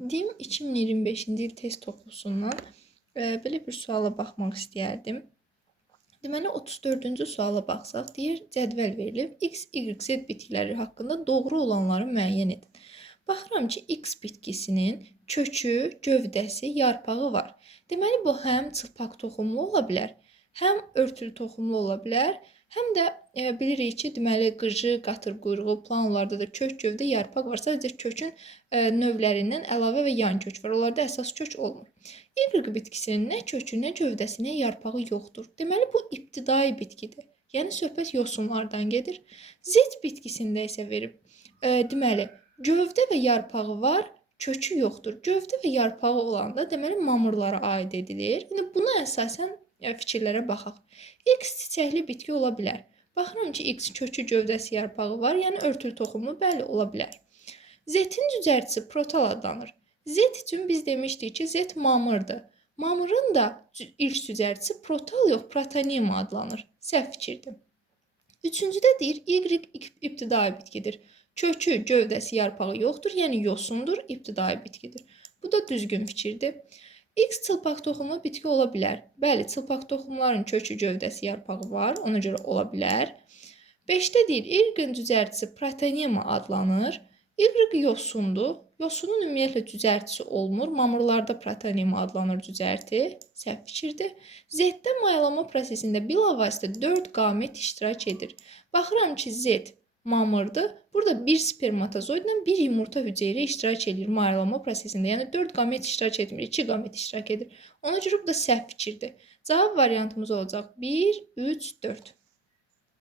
DİM 2025-ci il test toplusundan belə bir suala baxmaq istəyərdim. Deməli, 34-cü suala baxsaq, deyir, cədvəl verilib. X, Y, Z bitkiləri haqqında doğru olanları müəyyən edin. Baxıram ki, X bitkisinin kökü, gövdəsi, yarpağı var. Deməli, bu həm çılpaq toxumlu ola bilər, həm örtülü toxumlu ola bilər, həm də bilirik ki, deməli, qıcı, qatır quyruğu, planlarda da kök, gövdə, yarpaq var. Sadəcə kökün növlərindən əlavə və yan kök var. Onlarda əsas kök olmur. Y bitkisinin nə kökü, nə gövdəsi, nə yarpağı yoxdur. Deməli, bu ibtidai bitkidir. Yəni, söhbət yosunlardan gedir. Z bitkisində isə verib, deməli, gövdə və yarpağı var, kökü yoxdur. Gövdə və yarpağı olanda, deməli, mamırlara aid edilir. Yəni, buna əsasən fikirlərə baxaq. X çiçəkli bitki ola bilər. Baxıram ki, X kökü, gövdəsi, yarpağı var, yəni örtülü toxumlu, bəli, ola bilər. Z-in cücərtisi protal adlanır. Z üçün biz demişdik ki, Z mamırdır. Mamırın da ilk cücərtisi protal yox, protonema adlanır. Səhv fikirdir. Üçüncüdə deyir, Y ibtidai bitkidir. Kökü, gövdəsi, yarpağı yoxdur, yəni yosundur, ibtidai bitkidir. Bu da düzgün fikirdir. X çılpaq toxumlu bitki ola bilər. Bəli, çılpaq toxumların kökü, gövdəsi, yarpağı var, ona görə ola bilər. 5-də deyir, Y cücərtisi protonema adlanır. Y yosundur. Yosunun ümumiyyətlə cücərtisi olmur. Mamırlarda protonema adlanır cücərti. Səhv fikirdir. Z-də mayalama prosesində bilavasitə 4 qamet iştirak edir. Baxıram ki, Z mamırdır. Burada bir spermatozoidlə bir yumurta hüceyrə iştirak edir mayalama prosesində. Yəni 4 qamet iştirak etmir, 2 qamet iştirak edir. Ona görə bu da səhv fikirdir. Cavab variantımız olacaq 1, 3, 4.